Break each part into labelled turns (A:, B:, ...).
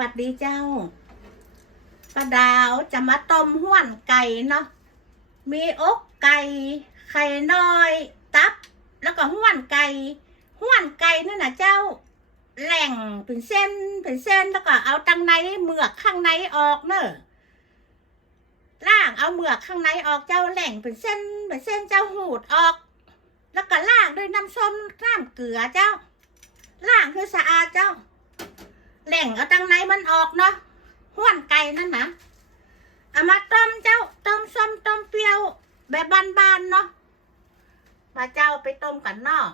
A: วัสดีเจ้าป้าดาวจะมาต้มห้วนไก่เนาะ มีอกไก่ไข่น้อย ตับ แล้วก็ห้วนไก่ห้วนไก่นี่นะเจ้า แหล่งเป็นเส้นเป็นเส้นแล้วก็เอาตังในเมือกข้างในออกเนอะล่างเอาเมือกข้างในออกเจ้าแหล่งเป็นเส้นเป็นเส้นเจ้าหูดออก แล้วก็ล่างด้วยน้ำส้มน้ำเกลือเจ้าล่างคือสะอาดเจ้า แหล่งเอาตังในมันออกเนาะห้วนไก่นั่นนะเอามาต้มเจ้าต้มส้มต้มเปรี้ยวแบบบ้านๆเนาะมาเจ้าไปต้มกันเนาะ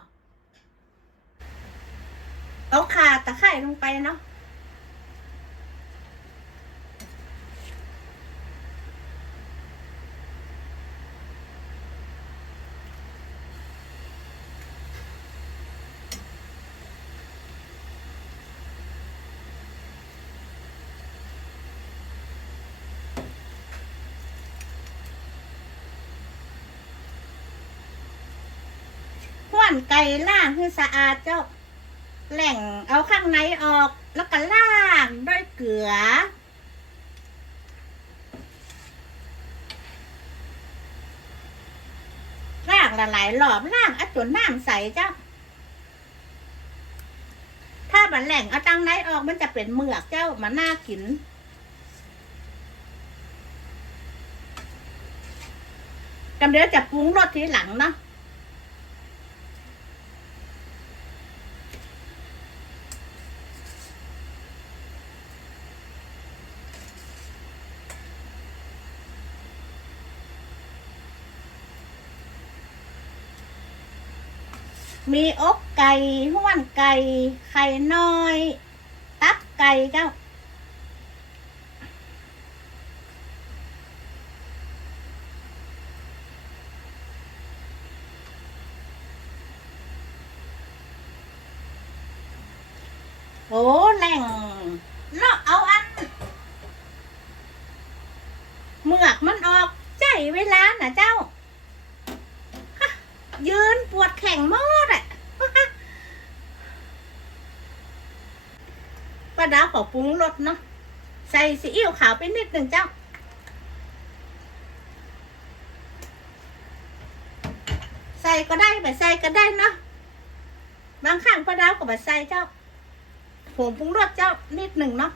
A: เอาขาตะไคร่ลงไปเนาะ ห้วนไก่ล่างคือสะอาดเจ้าแหล่งเอาข้างในออกแล้วก็ล่างด้วยเกลือ ล่างละหลายรอบล่างเอาจนน้ำใสเจ้า ถ้าบันแหล่งเอาตังในออกมันจะเป็นเมือกเจ้ามันน่ากินกำเดี๋ยวจะปรุงรสทีหลังเนาะ มีอกไก่ห้วนไก่ ไข่น้อย ตับไก่เจ้า โอ้แหล่งเลาะเอาอันเมือกมันออกใจเวลาน่ะเจ้า ยืนปวดแข่งมอดอะ ป้าดาวขอปรุงรสเนาะใส่ซีอิ๊วขาวไปนิดหนึ่งเจ้า ใส่ก็ได้ไม่ใส่ก็ได้เนาะบางครั้งป้าดาวก็ไม่ใส่เจ้าผมปรุงรสเจ้านิดหนึ่งเนาะ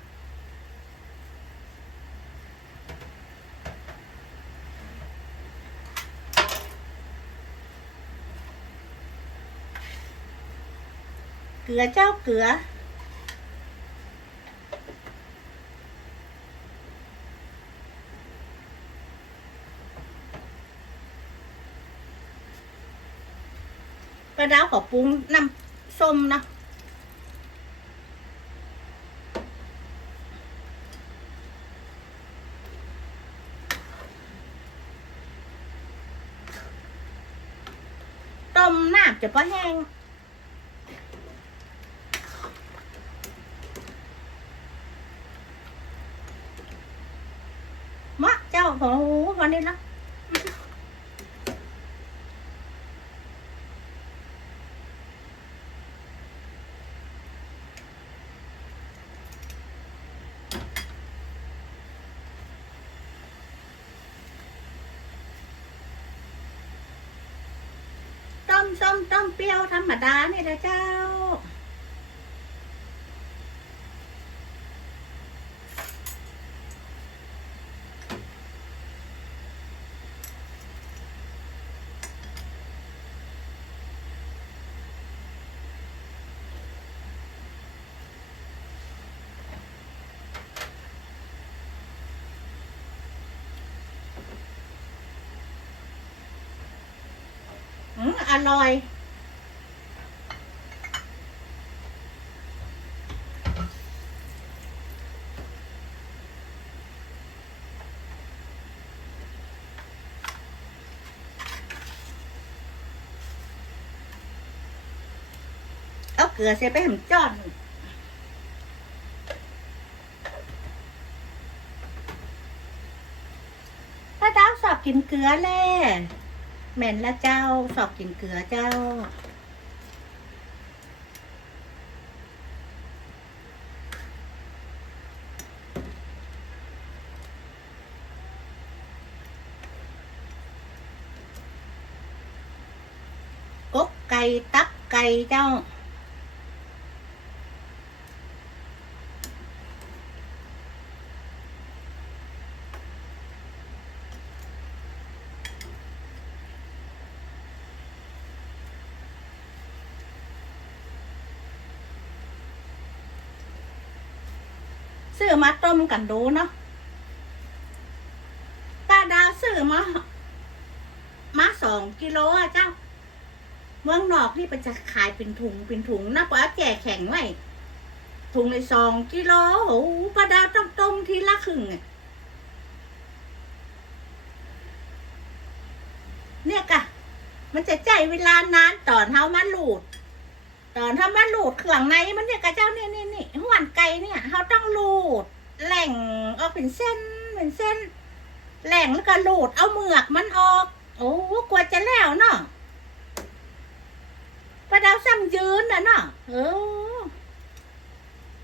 A: เกลือเจ้าเกลือ กระดาวขอปรุงน้ำส้มนะต้มน้ำจะพอแห้งมะเจ้าโอ้โหวันนี้นะ ส้มต้มเปรี้ยวธรรมดาเนี่ยนะเจ้า อืมอร่อย เอาเกลือใส่ไปห้มันจ้อนป้าดาวสอบกินเกลือแล่ เหม็นและเจ้าสอบกินเกลือเจ้า cốt cây tắp cây đâu ซื้อมาต้มกันดูเนาะป้าดาวซื้อมามาสองกิโลอะเจ้า เมืองนอกนี่มันจะขายเป็นถุงเป็นถุงนะป้าแจกแข็งไว้ถุงในสองกิโลโอ้โหป้าดาวต้องต้มทีละครึ่งอะเนี่ยกะ มันจะใจเวลานานตอนเฮามาหลูด ตอนทำมาหลูดเครื่องในมันเนี่ยกระเจ้าเนี่ยนี่นี่หวนไก่เนี่ยเขาต้องหลูดแหล่งออกเป็นเส้นเป็นเส้นแหล่งแล้วก็หลูดเอาเมือกมันออก โอ้กว่าจะแล้วเนาะประดาวซ้ำยืนนะเนาะเออ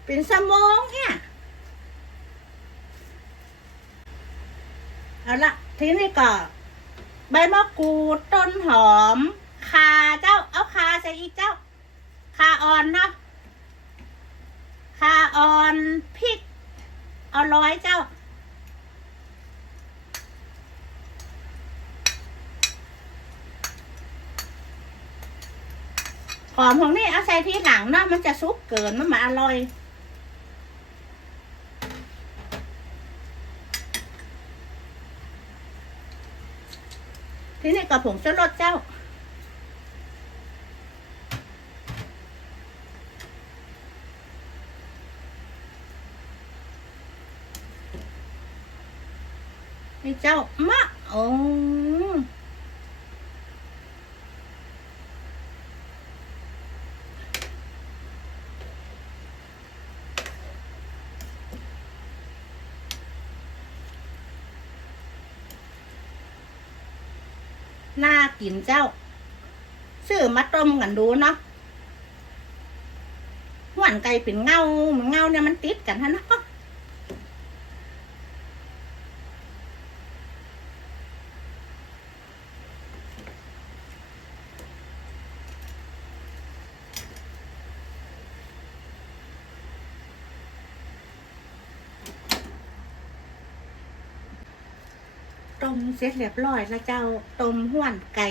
A: เป็นสมองเนี่ยเอาละทีนี้ก็ใบมะกรูดต้นหอมคาเจ้าเอาคาใส่อีกเจ้า คาออนเนาะคาออนพริก เอาร้อยเจ้า หอมของนี่เอาใส่ที่หลังเนาะมันจะซุกเกินมันมาอร่อยทีนี้กับผงชูรสเจ้า เจ้ามะโอ้น่ากินเจ้า ซื้อมาต้มกันดูเนาะหวานไก่เป็นเงาเหมือนเงาเนี่ยมันติดกันฮะเนาะ ต้มเสร็จเรียบร้อยแล้วเจ้าต้มห้วนไก่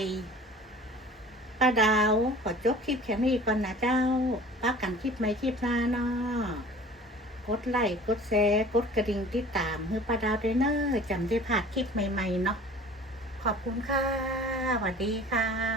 A: ปลาดาวขอจบคลิปแค่นี้ก่อนนะเจ้าป้ากันคลิปไหมคลิปหน้าเนาะกดไลค์กดแชร์กดกระดิ่งติดตามเพื่อปลาดาวด้วยเนอร์จำได้ผ่านคลิปใหม่ๆเนาะขอบคุณค่ะสวัสดีค่ะ